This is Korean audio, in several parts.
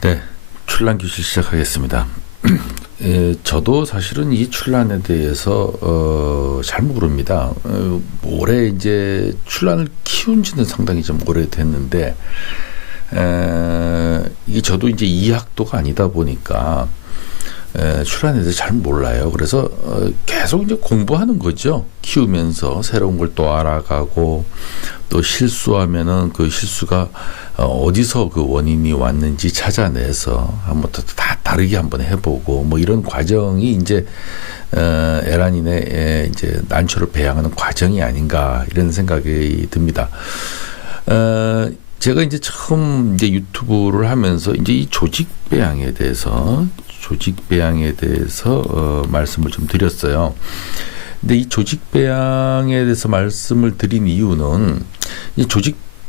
네, 출란 교실 시작하겠습니다. 저도 사실은 이 출란에 대해서 잘 모릅니다. 올해 이제 출란을 키운 지는 상당히 좀 오래됐는데 이게 저도 이제 이학도가 아니다 보니까 출란에 대해서 잘 몰라요. 그래서 계속 이제 공부하는 거죠. 키우면서 새로운 걸 또 알아가고 또 실수하면은 그 실수가 어디서 그 원인이 왔는지 찾아내서 한번 다 다르게 한번 해보고 뭐 이런 과정이 이제 에란인의 이제 난초를 배양하는 과정이 아닌가 이런 생각이 듭니다. 제가 이제 처음 이제 유튜브를 하면서 이제 이 조직 배양에 대해서 말씀을 좀 드렸어요. 근데 이 조직 배양에 대해서 말씀을 드린 이유는 이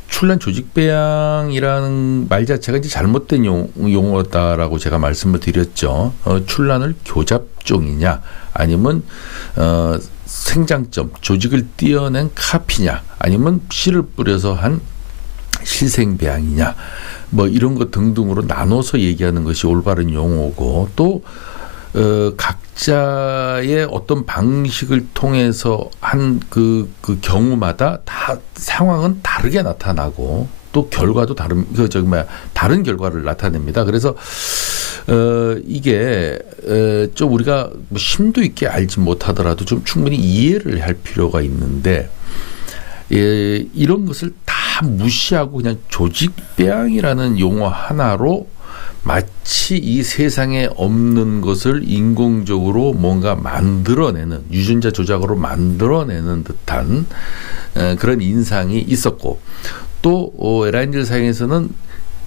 출란 조직 배양이라는 말 자체가 이제 잘못된 용어다라고 제가 말씀을 드렸죠. 출란을 교잡종이냐 아니면 생장점 조직을 띄어낸 카피냐 아니면 씨를 뿌려서 한 실생배양이냐 뭐 이런 것 등등으로 나눠서 얘기하는 것이 올바른 용어고 또 각자의 어떤 방식을 통해서 한 그 경우마다 다 상황은 다르게 나타나고 또 결과도 다른 결과를 나타냅니다. 그래서 이게 좀 우리가 뭐 심도 있게 알지 못하더라도 좀 충분히 이해를 할 필요가 있는데 이런 것을 다 무시하고 그냥 조직배양이라는 용어 하나로 마치 이 세상에 없는 것을 인공적으로 뭔가 만들어내는 유전자 조작으로 만들어내는 듯한 그런 인상이 있었고 또 에란인들 사이에서는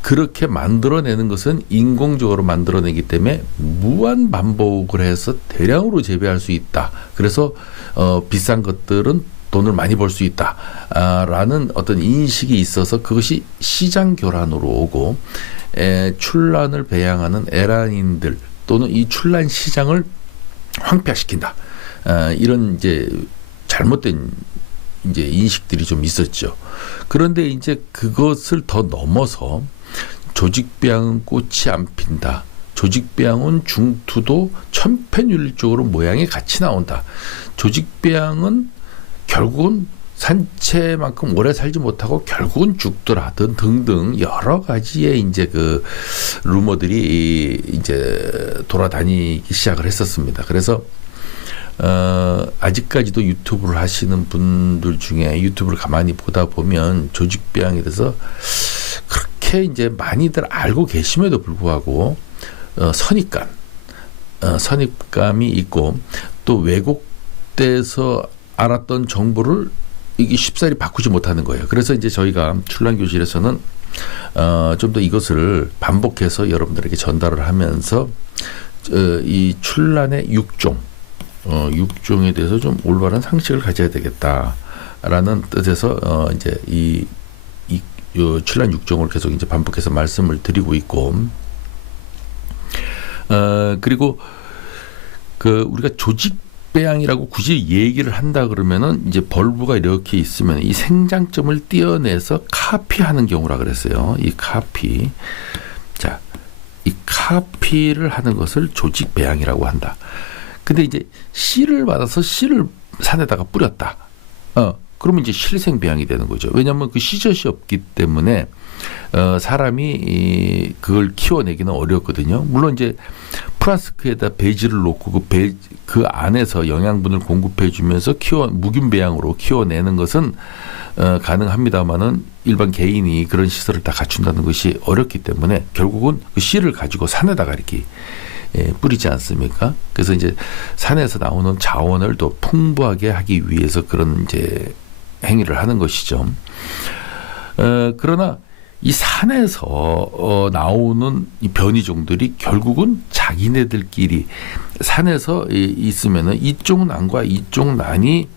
그렇게 만들어내는 것은 인공적으로 만들어내기 때문에 무한 반복을 해서 대량으로 재배할 수 있다. 그래서 비싼 것들은 돈을 많이 벌 수 있다라는 어떤 인식이 있어서 그것이 시장 교란으로 오고 출란을 배양하는 에란인들 또는 이 출란 시장을 황폐화시킨다. 이런 이제 잘못된 이제 인식들이 좀 있었죠. 그런데 이제 그것을 더 넘어서 조직배양은 꽃이 안 핀다. 조직배양은 중투도 천편일률적으로 모양이 같이 나온다. 조직배양은 결국은 산채만큼 오래 살지 못하고 결국은 죽더라든 등등 여러 가지의 이제 그 루머들이 이제 돌아다니기 시작을 했었습니다. 그래서 아직까지도 유튜브를 하시는 분들 중에 유튜브를 가만히 보다 보면 조직배양에 대해서 그렇게 이제 많이들 알고 계심에도 불구하고 선입감이 있고 또 왜곡돼서 알았던 정보를 이게 쉽사리 바꾸지 못하는 거예요. 그래서 이제 저희가 출란 교실에서는 좀 더 이것을 반복해서 여러분들에게 전달을 하면서 이 출란의 6종에 대해서 좀 올바른 상식을 가져야 되겠다라는 뜻에서 이제 이 출란 6종을 계속 이제 반복해서 말씀을 드리고 있고 그리고 그 우리가 조직배양이라고 굳이 얘기를 한다 그러면은 이제 벌브가 이렇게 있으면 이 생장점을 띄어내서 카피하는 경우라 그랬어요. 이 카피. 자, 이 카피를 하는 것을 조직배양이라고 한다. 근데 이제 씨를 받아서 씨를 산에다가 뿌렸다. 그러면 이제 실생배양이 되는 거죠. 왜냐하면 그 씨젖이 없기 때문에 사람이 그걸 키워내기는 어렵거든요. 물론 이제 프라스크에다 배지를 놓고 그 안에서 영양분을 공급해주면서 무균배양으로 키워내는 것은 가능합니다만은 일반 개인이 그런 시설을 다 갖춘다는 것이 어렵기 때문에 결국은 그 씨를 가지고 산에다가 이렇게 뿌리지 않습니까? 그래서 이제 산에서 나오는 자원을 더 풍부하게 하기 위해서 그런 이제 행위를 하는 것이죠. 그러나 이 산에서 나오는 이 변이종들이 결국은 자기네들끼리 산에서 있으면은 이쪽 난과 이쪽 난이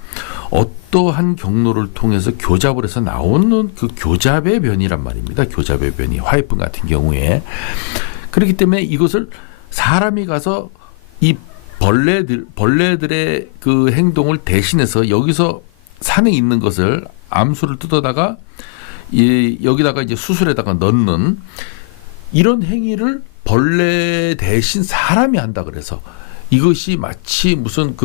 어떠한 경로를 통해서 교잡을 해서 나오는 그 교잡의 변이란 말입니다. 교잡의 변이, 화이품 같은 경우에. 그렇기 때문에 이것을 사람이 가서 이 벌레들의 그 행동을 대신해서 여기서 산에 있는 것을 암수를 뜯어다가 여기다가 이제 수술에다가 넣는 이런 행위를 벌레 대신 사람이 한다 그래서 이것이 마치 무슨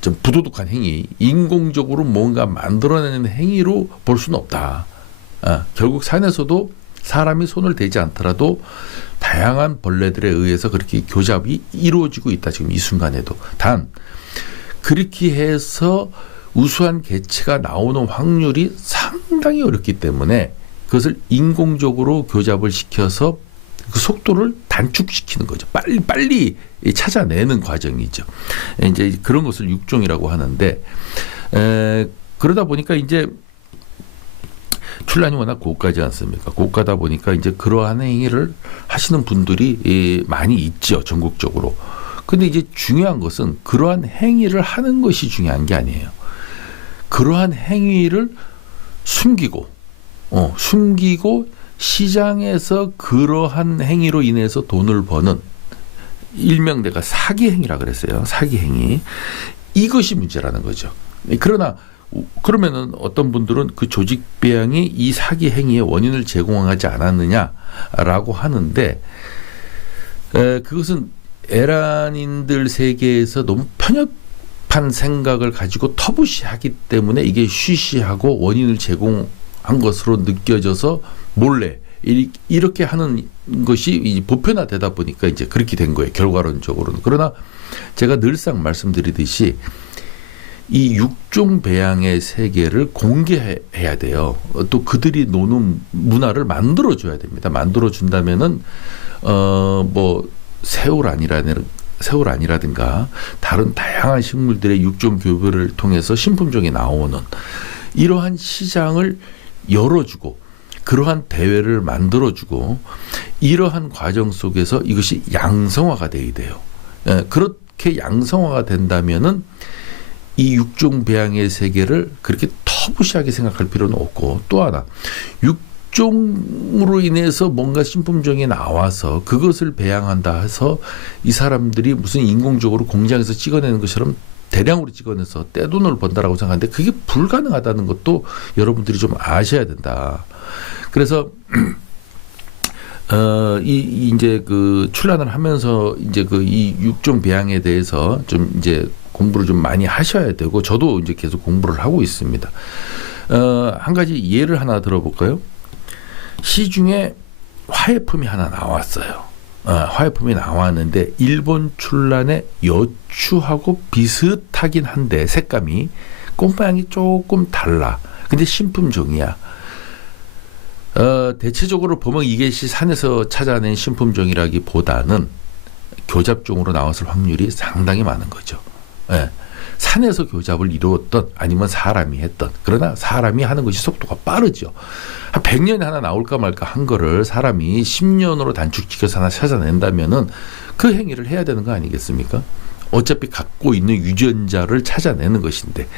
좀 부도덕한 행위, 인공적으로 뭔가 만들어내는 행위로 볼 수는 없다. 결국 산에서도 사람이 손을 대지 않더라도 다양한 벌레들에 의해서 그렇게 교잡이 이루어지고 있다. 지금 이 순간에도. 단 그렇게 해서 우수한 개체가 나오는 확률이 상당히 어렵기 때문에 그것을 인공적으로 교잡을 시켜서 그 속도를 단축시키는 거죠. 빨리 찾아내는 과정이죠. 이제 그런 것을 육종이라고 하는데, 그러다 보니까 이제 출란이 워낙 고가지 않습니까? 고가다 보니까 이제 그러한 행위를 하시는 분들이 많이 있죠, 전국적으로. 근데 이제 중요한 것은 그러한 행위를 하는 것이 중요한 게 아니에요. 그러한 행위를 숨기고 시장에서 그러한 행위로 인해서 돈을 버는 일명 내가 사기 행위라 그랬어요. 사기 행위. 이것이 문제라는 거죠. 그러면은 어떤 분들은 그 조직 배양이 이 사기 행위의 원인을 제공하지 않았느냐라고 하는데, 그것은 에란인들 세계에서 너무 편협한 생각을 가지고 터부시하기 때문에 이게 쉬쉬하고 원인을 제공한 것으로 느껴져서 몰래 이렇게 하는 것이 보편화되다 보니까 이제 그렇게 된 거예요, 결과론적으로는. 그러나 제가 늘상 말씀드리듯이 이 육종 배양의 세계를 공개해야 돼요. 또 그들이 노는 문화를 만들어줘야 됩니다. 만들어준다면은 뭐 새우란이라든가 다른 다양한 식물들의 육종 교배를 통해서 신품종이 나오는 이러한 시장을 열어주고 그러한 대회를 만들어주고 이러한 과정 속에서 이것이 양성화가 돼야 돼요. 그렇게 양성화가 된다면은 이 육종 배양의 세계를 그렇게 터부시하게 생각할 필요는 없고, 또 하나 육종으로 인해서 뭔가 신품종이 나와서 그것을 배양한다 해서 이 사람들이 무슨 인공적으로 공장에서 찍어내는 것처럼 대량으로 찍어내서 떼돈을 번다라고 생각하는데 그게 불가능하다는 것도 여러분들이 좀 아셔야 된다. 그래서 이제 그 출란을 하면서 이제 이 육종 배양에 대해서 좀 이제 공부를 좀 많이 하셔야 되고, 저도 이제 계속 공부를 하고 있습니다. 한 가지 예를 하나 들어볼까요? 시중에 화해품이 하나 나왔어요. 화해품이 나왔는데 일본 출란의 여추하고 비슷하긴 한데 색감이 꽃 모양이 조금 달라. 근데 신품종이야. 대체적으로 보면 이게 산에서 찾아낸 신품종이라기보다는 교잡종으로 나왔을 확률이 상당히 많은 거죠. 산에서 교잡을 이루었던 아니면 사람이 했던, 그러나 사람이 하는 것이 속도가 빠르죠. 한 100년에 하나 나올까 말까 한 거를 사람이 10년으로 단축시켜서 하나 찾아낸다면은 그 행위를 해야 되는 거 아니겠습니까? 어차피 갖고 있는 유전자를 찾아내는 것인데,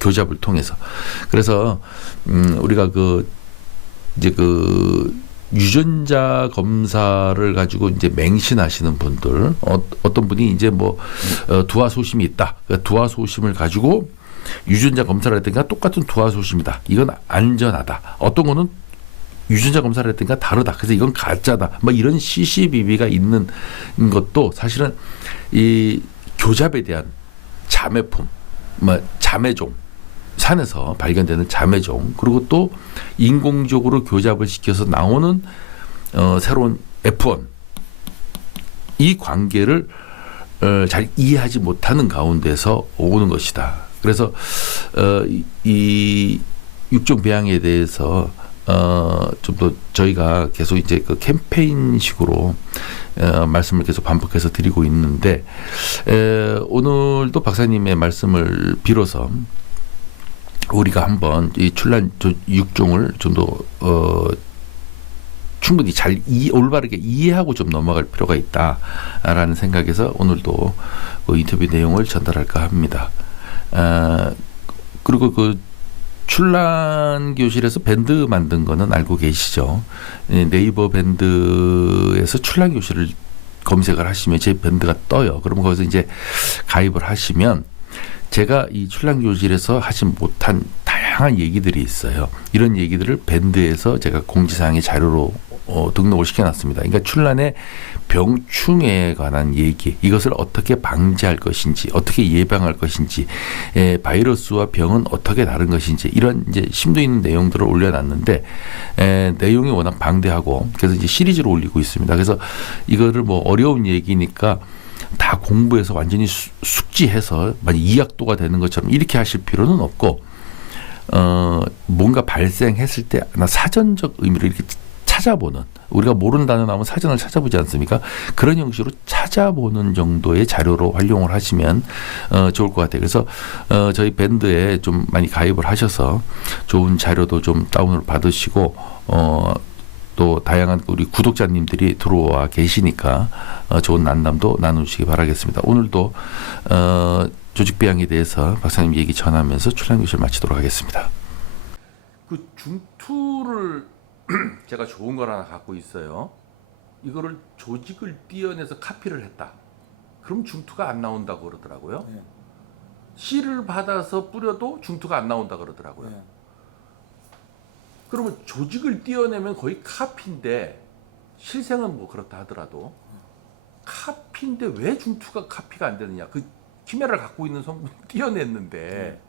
교잡을 통해서. 그래서 우리가 이제 유전자 검사를 가지고 이제 맹신하시는 분들, 어떤 분이 이제 두화소심이 있다. 그러니까 두화소심을 가지고 유전자 검사를 했더니까 똑같은 두화소심이다. 이건 안전하다. 어떤 거는 유전자 검사를 했더니까 다르다. 그래서 이건 가짜다. 이런 시시비비가 있는 것도 사실은 이 교잡에 대한 자매품, 자매종, 산에서 발견되는 자매종, 그리고 또 인공적으로 교잡을 시켜서 나오는 새로운 F1, 이 관계를 잘 이해하지 못하는 가운데서 오는 것이다. 그래서 이 육종 배양에 대해서 좀 더 저희가 계속 이제 그 캠페인식으로 말씀을 계속 반복해서 드리고 있는데, 오늘도 박사님의 말씀을 빌어서 우리가 한번 이 출란 육종을 좀 더 충분히 올바르게 이해하고 좀 넘어갈 필요가 있다라는 생각에서 오늘도 인터뷰 내용을 전달할까 합니다. 그리고 출란 교실에서 밴드 만든 거는 알고 계시죠? 네이버 밴드에서 출란 교실을 검색을 하시면 제 밴드가 떠요. 그러면 거기서 이제 가입을 하시면 제가 이 출란 교실에서 하지 못한 다양한 다양한 얘기들이 있어요. 이런 얘기들을 밴드에서 제가 공지사항의 자료로 등록을 시켜놨습니다. 그러니까 출란의 병충해에 관한 얘기, 이것을 어떻게 방지할 것인지, 어떻게 예방할 것인지, 바이러스와 병은 어떻게 다른 것인지, 이런 이제 심도 있는 내용들을 올려놨는데 내용이 워낙 방대하고 그래서 이제 시리즈로 올리고 있습니다. 그래서 이거를 뭐 어려운 얘기니까 다 공부해서 완전히 숙지해서 만약 이학도가 되는 것처럼 이렇게 하실 필요는 없고 뭔가 발생했을 때 사전적 의미를 이렇게 찾아보는, 우리가 모르는 단어 나오면 사전을 찾아보지 않습니까? 그런 형식으로 찾아보는 정도의 자료로 활용을 하시면 좋을 것 같아요. 그래서 저희 밴드에 좀 많이 가입을 하셔서 좋은 자료도 좀 다운을 받으시고 또 다양한 우리 구독자님들이 들어와 계시니까 좋은 난담도 나누시기 바라겠습니다. 오늘도 조직배양에 대해서 박사님 얘기 전하면서 출란교실 마치도록 하겠습니다. 그 중투를 제가 좋은 걸 하나 갖고 있어요. 이거를 조직을 띄어내서 카피를 했다. 그럼 중투가 안 나온다고 그러더라고요. 네. 씨를 받아서 뿌려도 중투가 안 나온다 그러더라고요. 네. 그러면 조직을 띄어내면 거의 카피인데, 실생은 뭐 그렇다 하더라도 카피인데 왜 중투가 카피가 안 되느냐. 그 키메라를 갖고 있는 성분을 띄어냈는데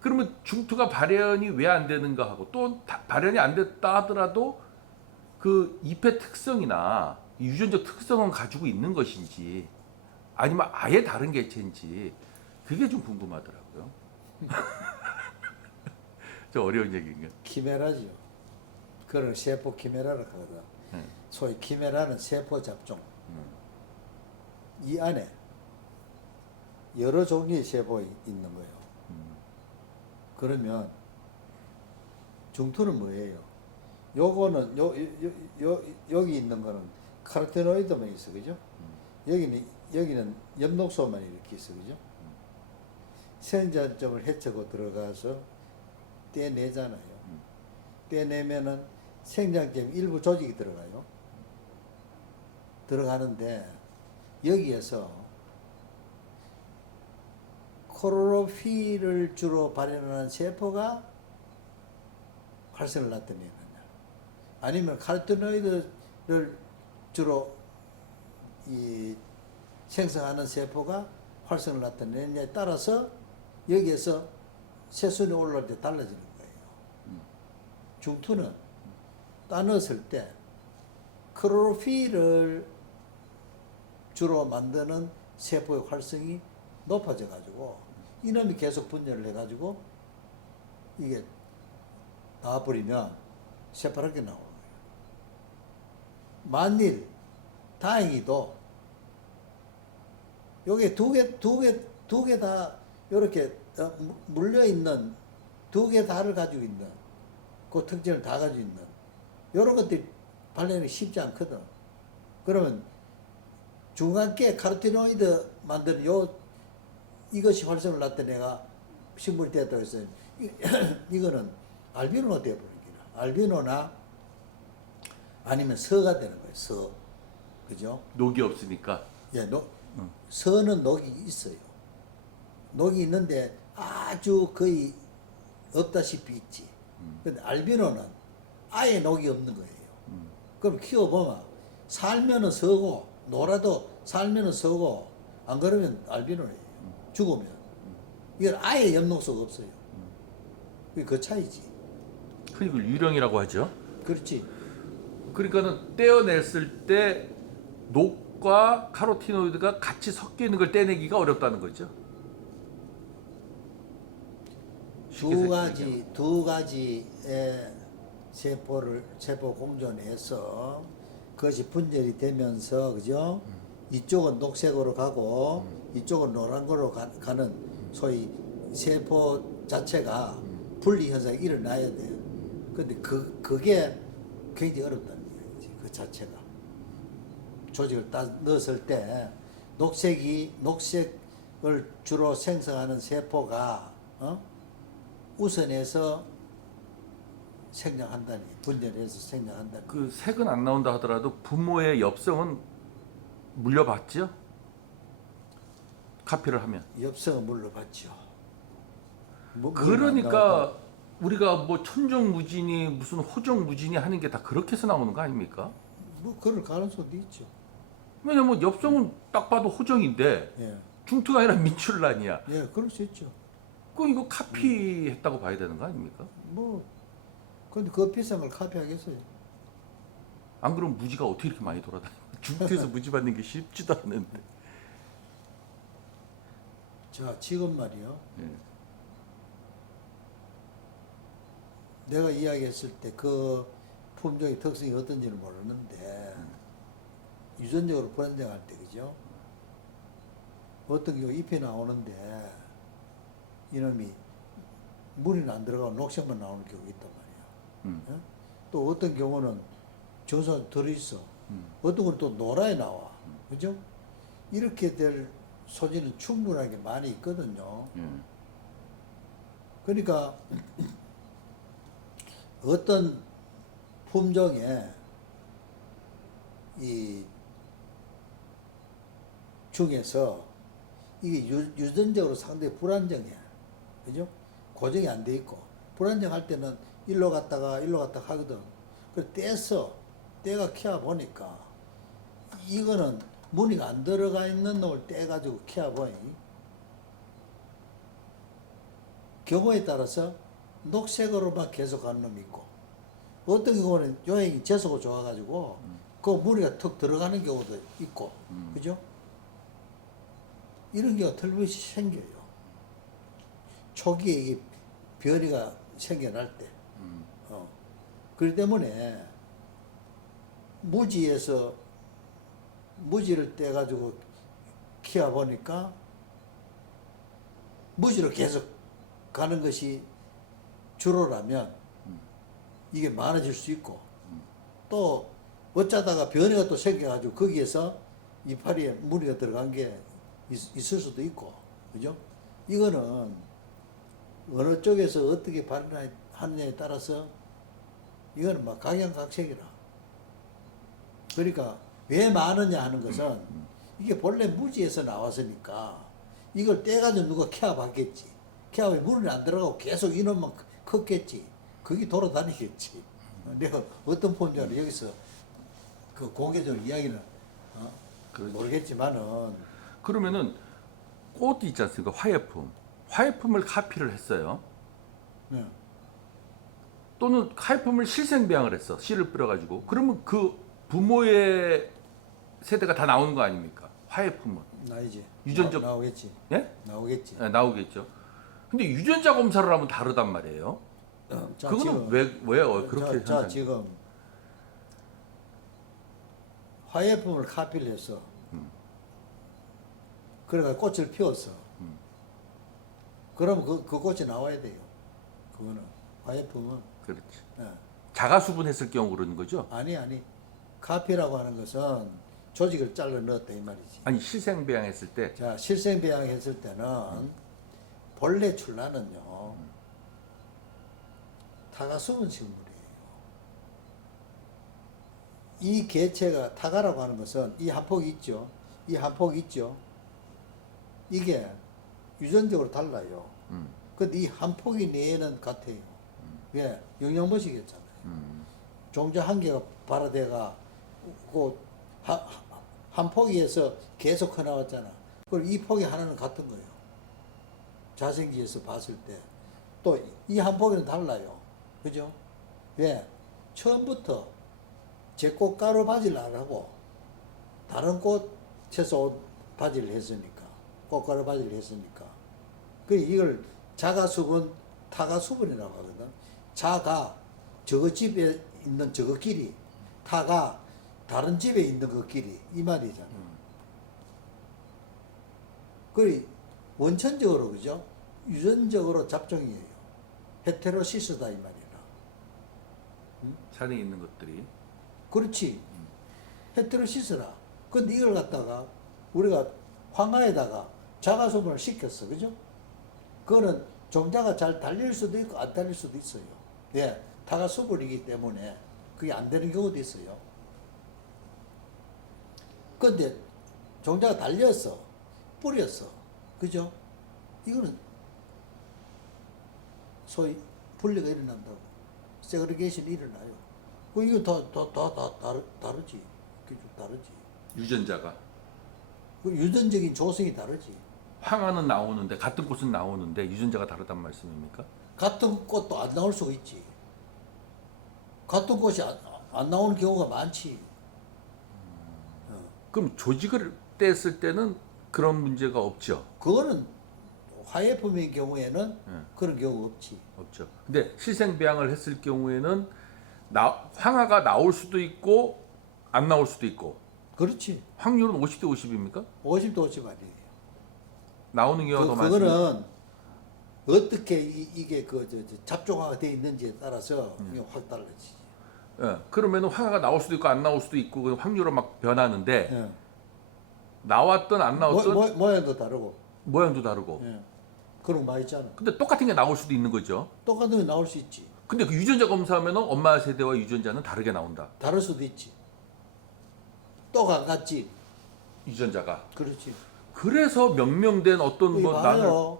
그러면 중투가 발현이 왜 안 되는가 하고, 또 발현이 안 됐다 하더라도 그 잎의 특성이나 유전적 특성은 가지고 있는 것인지 아니면 아예 다른 개체인지 그게 좀 궁금하더라고요. 저 어려운 얘기인가요? 키메라죠. 그걸 세포 키메라라고 하거든. 소위 키메라는 세포 잡종. 이 안에 여러 종류의 세포가 있는 거예요. 그러면 중투는 뭐예요? 요거는 여기 있는 거는 카로티노이드만 있어, 그죠? 여기는 엽록소만 이렇게 있어, 그죠? 생장점을 해치고 들어가서 떼내잖아요. 떼내면은 생장점 일부 조직이 들어가요. 들어가는데 여기에서 클로로필을 주로 발현하는 세포가 활성을 나타내느냐, 아니면 카로티노이드를 주로 생성하는 세포가 활성을 나타내느냐에 따라서 여기에서 세순이 올라올 때 달라지는 거예요. 중투는 따넣었을 때 클로로필을 주로 만드는 세포의 활성이 높아져 가지고 이놈이 계속 분열을 해가지고 이게 나와버리면 새파랗게 나오는 거예요. 만일 다행히도 요게 두 개 다 이렇게 물려 있는, 두 개 다를 가지고 있는, 그 특징을 다 가지고 있는 이런 것들이 발현이 쉽지 않거든. 그러면 중간계 카로티노이드 만드는 이것이 활성을 나타내가 식물이 됐다고 했어요. 이거는 알비노가 되어버리기라. 알비노나 아니면 서가 되는 거예요. 서. 그죠? 녹이 없으니까. 예, 서는 녹이 있어요. 녹이 있는데 아주 거의 없다시피 있지. 근데 알비노는 아예 녹이 없는 거예요. 그럼 키워보면 살면은 서고, 놀아도 살면은 서고, 안 그러면 알비노예요. 죽으면. 이건 아예 엽록소가 없어요. 그 차이지. 그걸 유령이라고 하죠. 그렇지. 그러니까는 떼어냈을 때 녹과 카로티노이드가 같이 섞여 있는 걸 떼내기가 어렵다는 거죠. 두 가지의 세포 공존해서 그것이 분열이 되면서, 그죠? 이쪽은 녹색으로 가고 이쪽은 노란거로 가는 소위 세포 자체가 분리 현상이 일어나야 돼요. 근데 그게 굉장히 어렵다는 거예요. 그 자체가. 조직을 넣었을 때 녹색을 주로 생성하는 세포가 우선해서 생장한다니, 분열해서 생장한다니. 그 색은 안 나온다 하더라도 분모의 엽성은 물려받죠? 카피를 하면. 엽성은 물려받죠. 그러니까 우리가 뭐 천정무진이 무슨 호정무진이 하는 게 다 그렇게 해서 나오는 거 아닙니까? 뭐 그럴 가능성도 있죠. 왜냐면 엽성은 딱 봐도 호정인데 예, 중투가 아니라 민출란이야. 예, 그럴 수 있죠. 그럼 이거 카피했다고 봐야 되는 거 아닙니까? 뭐 근데 그 비싼 걸 카피하겠어요. 안 그러면 무지가 어떻게 이렇게 많이 돌아다니고 중투에서 무지 받는 게 쉽지도 않은데. 자, 지금 말이요. 예. 내가 이야기했을 때 그 품종의 특성이 어떤지는 모르는데 유전적으로 불안정할 때 그죠? 어떤 경우 잎이 나오는데 이놈이 물이 안 들어가고 녹색만 나오는 경우가 있단 말이야. 예? 또 어떤 경우는 정상 들어있어. 어떤 건 또 노랗게 나와. 그죠? 이렇게 될 소지는 충분하게 많이 있거든요. 그러니까 어떤 품종에 이 중에서 이게 유전적으로 상당히 불안정해. 그죠? 고정이 안 돼 있고. 불안정할 때는 일로 갔다가 하거든. 그래 때가 키워 보니까 이거는 무늬가 안 들어가 있는 놈을 떼가지고 키워 보니 경우에 따라서 녹색으로만 계속 가는 놈이 있고 어떤 경우는 요행이 재수가 좋아가지고 그 무늬가 턱 들어가는 경우도 있고 그죠? 이런 경우가 틀림없이 생겨요. 초기에 이게 변이가 생겨날 때. 그렇기 때문에 무지를 떼가지고 키워 보니까 무지로 계속 가는 것이 주로라면 이게 많아질 수 있고 또 어쩌다가 변이가 또 생겨가지고 거기에서 이파리에 무늬가 들어간 게 있을 수도 있고 그죠? 이거는 어느 쪽에서 어떻게 발현하느냐에 따라서 이거는 막 각양각색이라. 그러니까 왜 많으냐 하는 것은 이게 본래 무지에서 나왔으니까 이걸 떼가지고 누가 키워봤겠지. 키워보면 물이 안 들어가고 계속 이놈만 컸겠지. 그게 돌아다니겠지. 내가 어떤 품종을 여기서 그 공개적으로 이야기는 모르겠지만은 그러면은 꽃 있지 않습니까? 화예품을 카피를 했어요. 네. 또는 화예품을 실생배양을 했어. 씨를 뿌려가지고. 그러면 그 부모의 세대가 다 나오는 거 아닙니까? 화예품은. 나이지. 유전적- 나오겠지. 예? 나오겠지. 네, 나오겠죠. 근데 유전자 검사를 하면 다르단 말이에요. 자, 그거는 지금, 왜 그렇게 자, 현상이- 지금 화예품을 카피를 했어. 그래가 꽃을 피웠어. 그러면 그 꽃이 나와야 돼요. 그거는 화예품은 그렇지. 예. 자가수분했을 경우 그러는 거죠? 아니 카피라고 하는 것은 조직을 잘라 넣었다 이 말이지. 아니 실생배양했을 때 자, 실생배양했을 때는 본래 출라는요 타가수분 식물이에요. 이 개체가 타가라고 하는 것은 이 한 폭이 있죠. 이 한 폭이 있죠. 이게 유전적으로 달라요. 근데 이 한 폭이 내에는 같아요. 왜? 영양분식이었잖아요. 종자 한 개가 발화돼가 한 포기에서 계속 커나왔잖아. 그럼 이 포기 하나는 같은 거예요. 자생기에서 봤을 때. 또 이 한 포기는 달라요. 그죠? 왜? 처음부터 제 꽃가루 바지를 안 하고 다른 꽃에서 바지를 했으니까. 꽃가루 바지를 했으니까. 그 이걸 자가수분, 타가수분이라고 하거든. 자가 저거 집에 있는 저거 끼리, 타가 다른 집에 있는 그 끼리 이 말이잖아. 그 원천적으로 그죠? 유전적으로 잡종이에요. 헤테로시스다 이 말이라. 산에 있는 것들이 그렇지. 헤테로시스라. 근데 이걸 갖다가 우리가 황화에다가 자가수분을 시켰어, 그죠? 그거는 종자가 잘 달릴 수도 있고 안 달릴 수도 있어요. 예, 타가수분이기 때문에 그게 안 되는 경우도 있어요. 근데 종자가 달렸어, 뿌렸어, 그죠? 이거는 소위 분리가 일어난다고. 세그리게이션이 일어나요. 이거 다 다르지. 이게 좀 다르지. 유전자가 유전적인 조성이 다르지. 황화는 나오는데 같은 꽃은 나오는데 유전자가 다르단 말씀입니까? 같은 꽃도 안 나올 수가 있지. 같은 꽃이 안 나오는 경우가 많지. 그럼 조직을 뗐을 때는 그런 문제가 없죠. 그거는 화예품의 경우에는 예. 그런 경우가 없지. 없죠. 근데 실생배양을 했을 경우에는 황화가 나올 수도 있고 안 나올 수도 있고 그렇지. 확률은 50대 50입니까? 50도 50 아니에요. 나오는 경우가 더 많습니다. 그거는 어떻게 이게 잡종화가 돼 있는지에 따라서 그냥 확 달라지지. 예. 그러면 황화가 나올 수도 있고 안 나올 수도 있고 그 확률은 막 변하는데 예. 나왔든 안 나왔든 모양도 다르고. 모양도 다르고. 예. 그런 거 많이 있잖아. 근데 똑같은 게 나올 수도 있는 거죠. 똑같은 게 나올 수 있지. 근데 그 유전자 검사하면 엄마 세대와 유전자는 다르게 나온다. 다를 수도 있지. 똑 안 같지. 유전자가. 그렇지. 그래서 명명된 어떤 뭐 나는 봐요.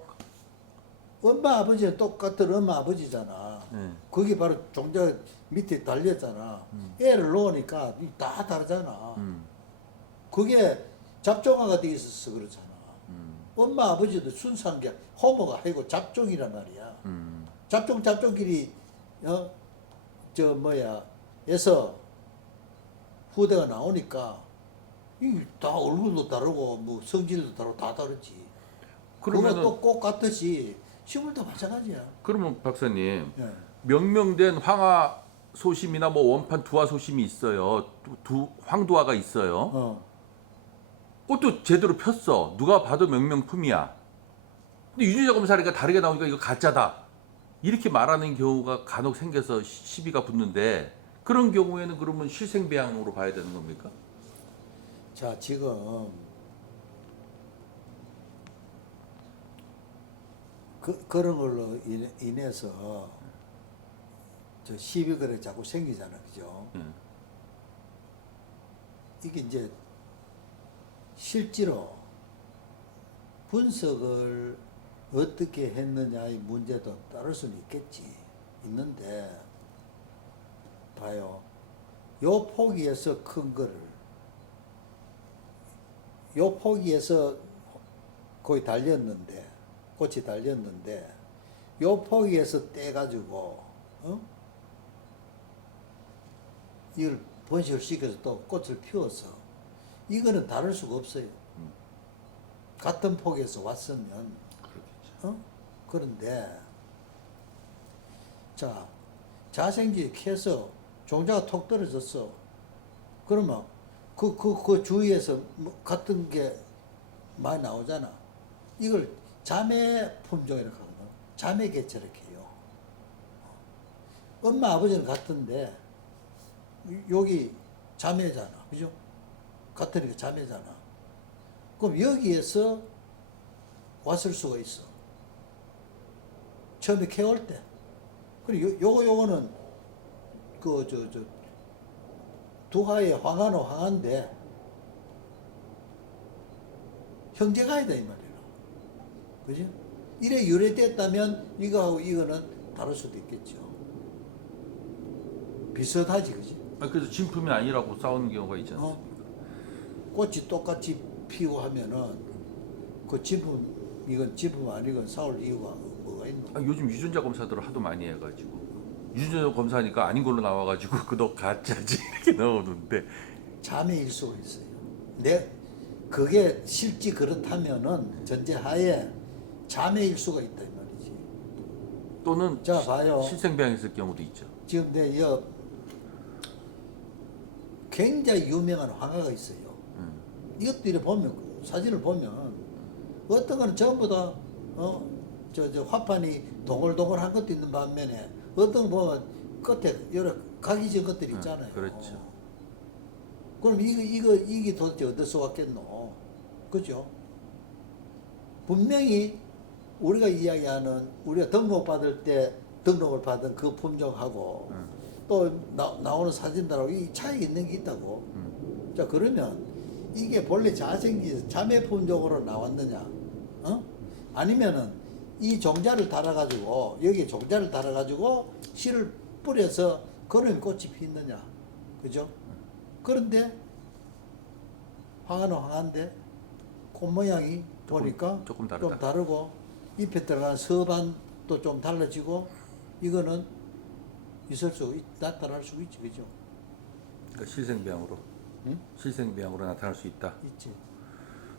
엄마 아버지는 똑같은 엄마 아버지잖아. 거기 바로 종자 밑에 달렸잖아. 애를 놓으니까 다 다르잖아. 그게 잡종화가 돼 있어서 그렇잖아. 엄마 아버지도 순수한 게 호모가 아니고 잡종이란 말이야. 잡종끼리 에서 후대가 나오니까 이 다 얼굴도 다르고 뭐 성질도 다르고 다 다르지. 그러면 또 꼭 같듯이 식물도 마찬가지야. 그러면 박사님 예. 명명된 황화 소심이나 뭐 원판 두화 소심이 있어요. 황두화가 있어요. 꽃도 제대로 폈어. 누가 봐도 명명품이야. 근데 유전자 검사하니까 다르게 나오니까 이거 가짜다. 이렇게 말하는 경우가 간혹 생겨서 시비가 붙는데 그런 경우에는 그러면 실생배양으로 봐야 되는 겁니까? 자, 지금 그런 걸로 인해서 저 시비거래 자꾸 생기잖아, 그죠? 이게 이제 실제로 분석을 어떻게 했느냐의 문제도 따를 수는 있는데 봐요. 요 포기에서 큰 거를 요 포기에서 거의 달렸는데 꽃이 달렸는데 요 포기에서 떼가지고 이걸 번식을 시켜서 또 꽃을 피워서 이거는 다를 수가 없어요. 같은 폭에서 왔으면. 그런데 자 자생지해서 종자가 톡 떨어졌어. 그러면 그 주위에서 뭐 같은 게 많이 나오잖아. 이걸 자매 품종이라고 하거든. 자매 개체를 해요. 엄마 아버지는 같은데 여기 자매잖아, 그죠? 같으니까 자매잖아. 그럼 여기에서 왔을 수가 있어. 처음에 캐올 때. 그리고 요거는 두화의 황화는 황화인데 형제가 아니다 이 말이야. 그지? 이래 유래됐다면 이거하고 이거는 다를 수도 있겠죠. 비슷하지, 그지? 그래서 진품이 아니라고 싸우는 경우가 있잖아요. 꽃이 똑같이 피고 하면은 그 진품 이건 진품 아니건 싸울 이유가 뭐가 있노? 요즘 유전자 검사들을 하도 많이 해가지고 유전자 검사하니까 아닌 걸로 나와가지고 그너 가짜지 이렇게 나오는데 자매일 수가 있어요. 그게 실제 그렇다면은 전제하에 자매일 수가 있다 이 말이지. 또는 자 봐요. 실생배양했을 경우도 있죠. 지금 굉장히 유명한 황화가 있어요. 이것도 이렇게 보면 사진을 보면 어떤 거는 전부 다 화판이 동글동글한 것도 있는 반면에 어떤 거 보면 끝에 여러 각이진 것들이 있잖아요. 그렇죠. 그럼 이게 도대체 어디서 왔겠노? 그죠? 분명히 우리가 이야기하는 우리가 등록받을 때 등록을 받은 그 품종하고 또 나오는 사진들하고 이 차이가 있는 게 있다고. 자, 그러면 이게 본래 자매 품종으로 나왔느냐? 아니면은 이 종자를 달아가지고 여기에 종자를 달아가지고 씨를 뿌려서 그런 꽃이 피느냐, 그죠? 그런데 황화는 황화인데 꽃 모양이 보니까 조금 다르다. 좀 다르고 잎에 들어가는 서반도 좀 달라지고 이거는 나타날 수 있지, 그죠? 그러니까 실생배양으로 응? 실생배양으로 나타날 수 있다. 있지.